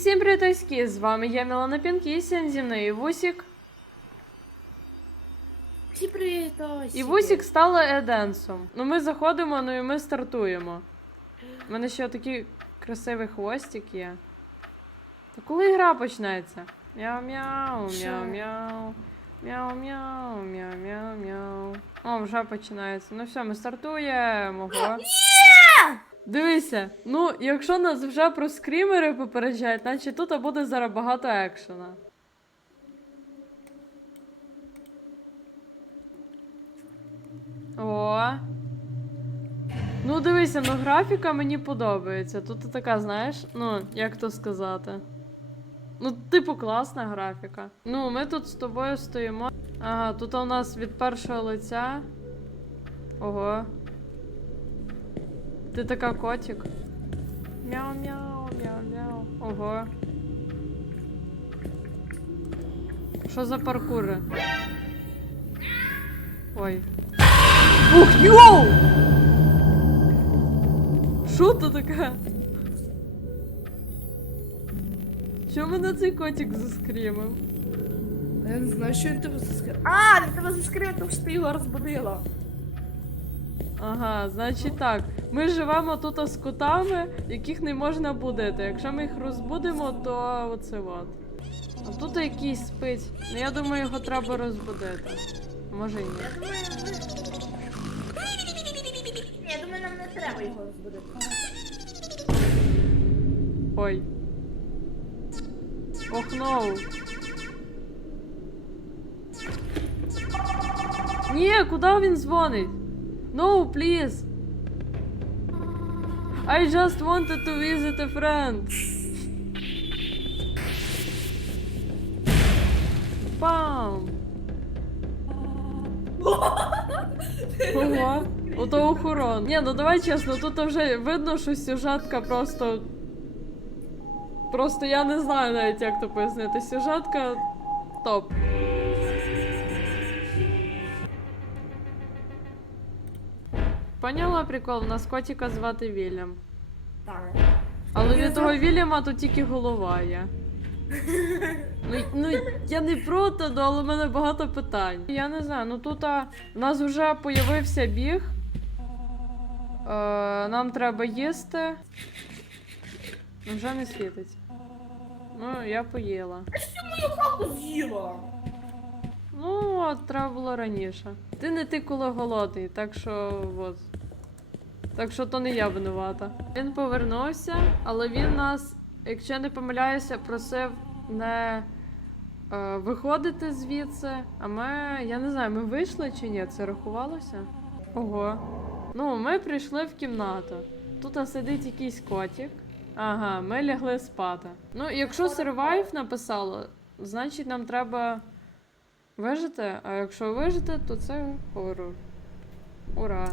всім привітайські! З вами я Мілана Пінкісін, зі мною Івусік. Всі привіт, ось. Івусік стала Еденсом. Ну ми заходимо, ну і ми стартуємо. У мене ще такий красивий хвостик є. Та коли гра почнеться? Мяу-мяу, мяу-мяу. Мяу-мяу, мяу-мяу-мяу. О, вже починається. Ну все, ми стартуємо. Го. Дивися, ну якщо нас вже про скрімери попереджають, значить тут буде зараз багато екшена. О. Ну, дивися, ну графіка мені подобається. Тут така, знаєш, ну, як то сказати. Ну, типу, класна графіка. Ну, ми тут з тобою стоїмо. Ага, тут у нас від першого лиця. Ого. Ти така котик. Мяу-мяу, мяу-мяу. Ого. Що за паркури? Ой. Ух, йоу! Що то таке? Що мене цей котик заскрімив? Я не знаю, що він тебе заскрив. А, він тебе заскрив, тому що ти його розбудила. Ага, значить так. Ми живемо тут з котами, яких не можна будити. Якщо ми їх розбудимо, то оце от. А тут якийсь спить. Ну я думаю, його треба розбудити. Може і ні. Я думаю, ми... Я думаю, нам не треба його розбудити. Ой. Ох, ноу. Ні, куди він дзвонить? No, please. I just wanted to visit a friend. Пам. Ого. Ото охорон. Ні, ну давай чесно, тут вже видно, що сюжетка просто. Просто я не знаю навіть, як то пояснити. Сюжетка топ. Поняла прикол? У нас котика звати Вільям. Так. Але Я від того Вільяма тут тільки голова є. Ну, ну я не проти, ну, але в мене багато питань. Я не знаю, ну тут а, в нас вже появився біг. Е, нам треба їсти. Ну, Вже не світить. Ну, я поїла. Мою папу з'їла. Ну, от треба було раніше. Ти не ти, коли голодний, так що от. Так що то не я винувата. Він повернувся, але він нас, якщо не помиляюся, просив не е, виходити звідси. А ми, я не знаю, ми вийшли чи ні? Це рахувалося? Ого. Ну, ми прийшли в кімнату. Тут сидить якийсь котик. Ага, ми лягли спати. Ну, якщо survive написало, значить нам треба вижити, а якщо вижити, то це хорор. Ура.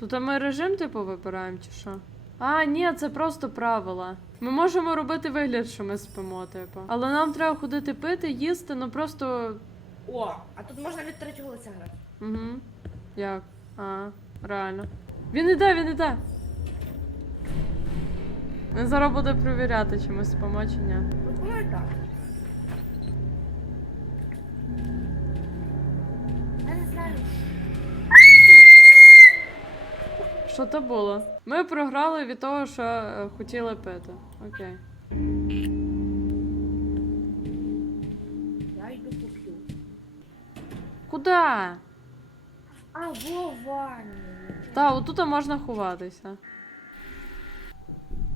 Тут ми режим, типу, вибираємо чи що? А, ні, це просто правила. Ми можемо робити вигляд, що ми спимо, типу. Але нам треба ходити пити, їсти, ну просто. О, а тут можна від третього лиця грати. Угу. Як? А, реально. Він іде, він іде. Він зараз буде перевіряти, чи ми спимо, чи ні. Пропоную так. Що то було? Ми програли від того, що е, хотіли пити. Окей. Я йду поп'ю. Куда? А, во, Ваня. Та, отут можна ховатися.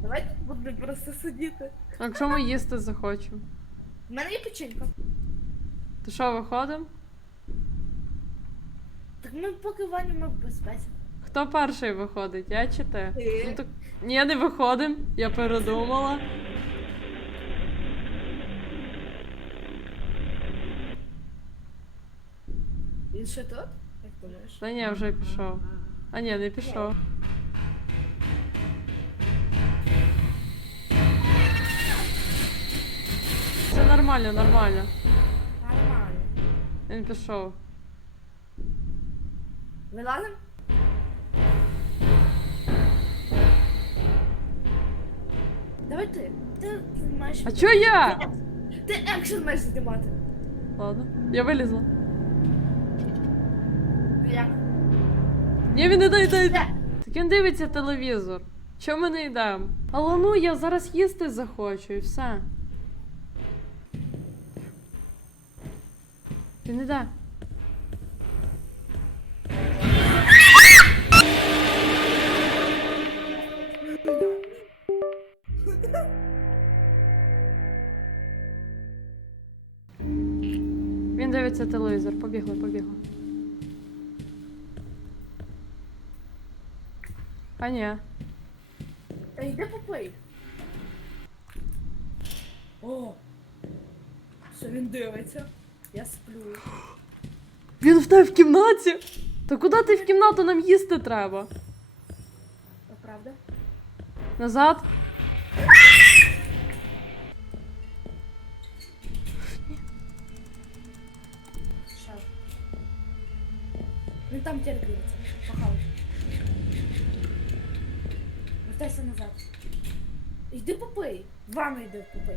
Давай тут будемо просто сидіти. Якщо ми їсти захочемо. У мене є печенька. То що, виходимо? Так ми поки Ваню ми в безпеці. Хто перший виходить? Я чи ти? Ти. Ну так. Ні, не виходимо. Я передумала. Він ще тут? Як думаєш? Та ні, вже пішов. А ні, не пішов. Все нормально, нормально. Нормально. Він пішов. Вилазим? Давай ти. Ти маєш. А чо я? Ти екшен маєш знімати. Ладно, я вилізла. Як? Ні, він не дай, дай. Так він дивиться телевізор. Чому ми не йдемо? Але ну я зараз їсти захочу і все. Він іде. Він дивиться телевізор. Побігли, побігли. А ні. Та йди попий. О. Що він дивиться? Я сплю. Він в тебе в кімнаті. Та куди ти в кімнату нам їсти треба? А правда? Назад. Він там телек дивиться. Похавай. Вертайся назад. Йди попий. В ванну йди попий.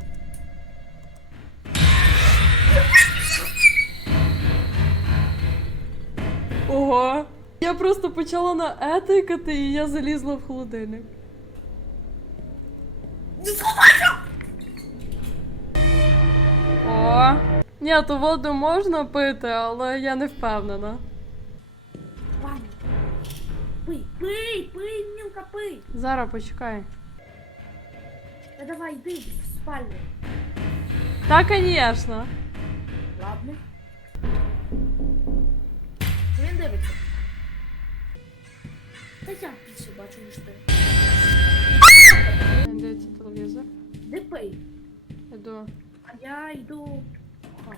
Ого. Я просто почала на етикати і я залізла в холодильник. О. Ні, то воду можна пити, але я не впевнена. пий, Мілка, пий. Зараз почекай. Та давай, йди в спальню. Та, звісно. Ладно. Що він дивиться? Та я більше бачу, ніж ти. Він дивиться телевізор. Де пий? Іду. А я йду. Ой.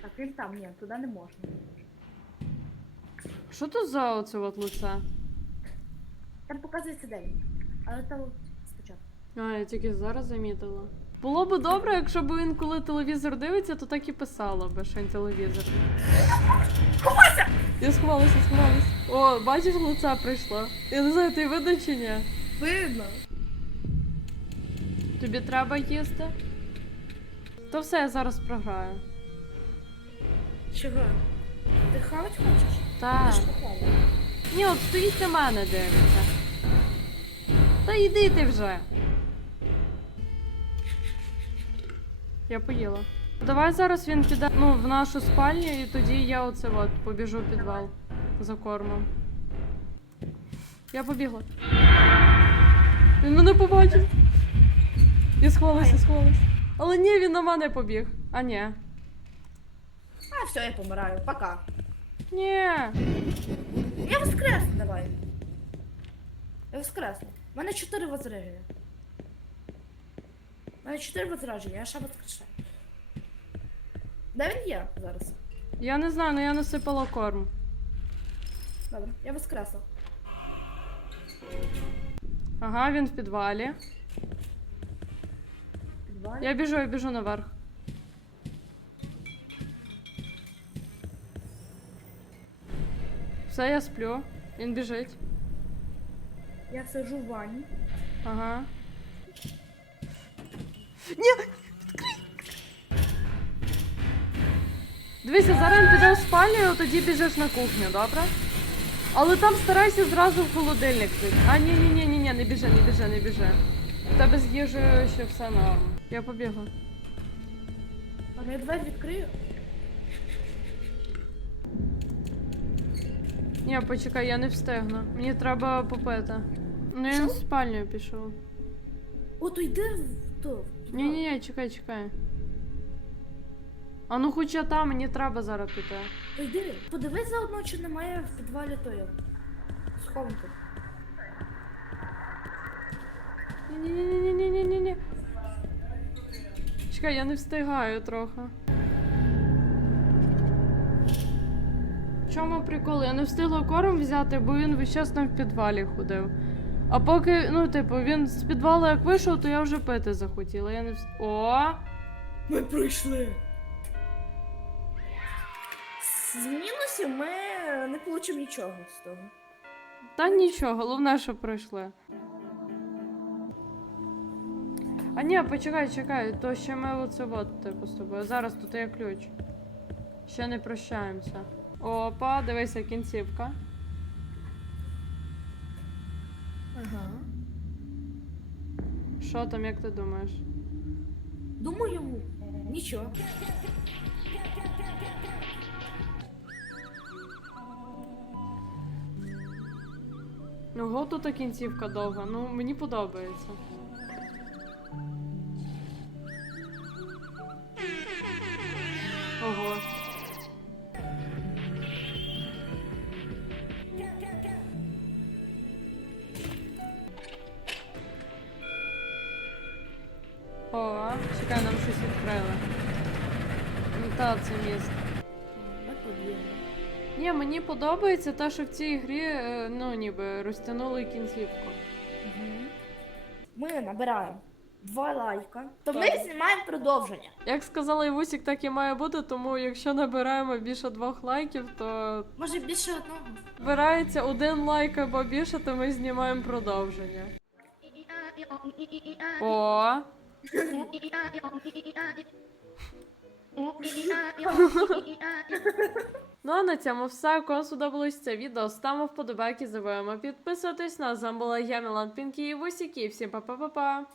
Так, він там, ні, туди не можна. Що тут за оце от лице? Там показується день. Але там спочатку. А, я тільки зараз замітила. Було б добре, якщо б він, коли телевізор дивиться, то так і писала би, що він телевізор. Ховайся! Я сховалася, сховалася. О, бачиш, лице прийшло. Я не знаю, ти видно чи ні? Видно. Тобі треба їсти? То все, я зараз програю. Чого? Ти хавать хочеш? Так. Ти ж. Ні, от стоїть на мене дивиться. Та йди ти вже. Я поїла. Давай зараз він піде ну, в нашу спальню, і тоді я оце от побіжу в підвал за кормом. Я побігла. Він мене побачив. І сховалася, сховалася. Але ні, він на мене побіг. А ні. А, все, я помираю. Пока. Ні. Я воскресну давай. Я воскресну. У мене чотири возрождення. У мене чотири возрождення, я ще воскрешаю. Де він є зараз? Я не знаю, але я насипала корм. Добре, я воскресла. Ага, він в підвалі. Підвалі. Я біжу, я біжу наверх. Все, я сплю. Він біжить. Я сиджу в ванні. Ага. Ні! Відкрий! Дивися, зараз він піде в спальню, і тоді біжиш на кухню, добре? Але там старайся зразу в холодильник зайти. А, ні, ні, ні, ні, ні, не біжи, не біжи, не біжи. В тебе з їжею ще все норм. Я побігла. А я двері відкрию. Ні, почекай, я не встигну. Мені треба попити. Ну він в спальню пішов. О, то йди в то. Ні, ні, ні, чекай, чекай. А ну хоча там, мені треба зараз піти. То йди. Подивись заодно, чи немає в підвалі тої схованки. Ні, ні, ні, ні, ні, ні, ні. Чекай, я не встигаю трохи. В чому прикол? Я не встигла корм взяти, бо він весь час там в підвалі ходив. А поки, ну, типу, він з підвалу як вийшов, то я вже пити захотіла. Я не вст... О! Ми пройшли. З мінусів ми не получимо нічого з того. Та нічого, головне, що пройшли. А ні, почекай, чекай, то ще ми оце от типу з тобою. Зараз тут є ключ. Ще не прощаємося. Опа, дивися, кінцівка. Ага. Що там, як ти думаєш? Думаю, нічого. Ну, го тут кінцівка довга, ну мені подобається. Ого. Не та це. Ні, мені подобається те, що в цій грі, е, ну ніби розтягнули кінцівку. Ми набираємо два лайка, то ми знімаємо продовження. Як сказала Івусік, так і має бути, тому якщо набираємо більше двох лайків, то Може більше одного. збирається один лайк або більше, то ми знімаємо продовження. О, ну а на цьому все. Кому сподобалось це відео, ставимо вподобайки, забуваємо підписуватись. Нас з вами була я, Мілан Пінкі і Вусіки. всім па-па-па-па.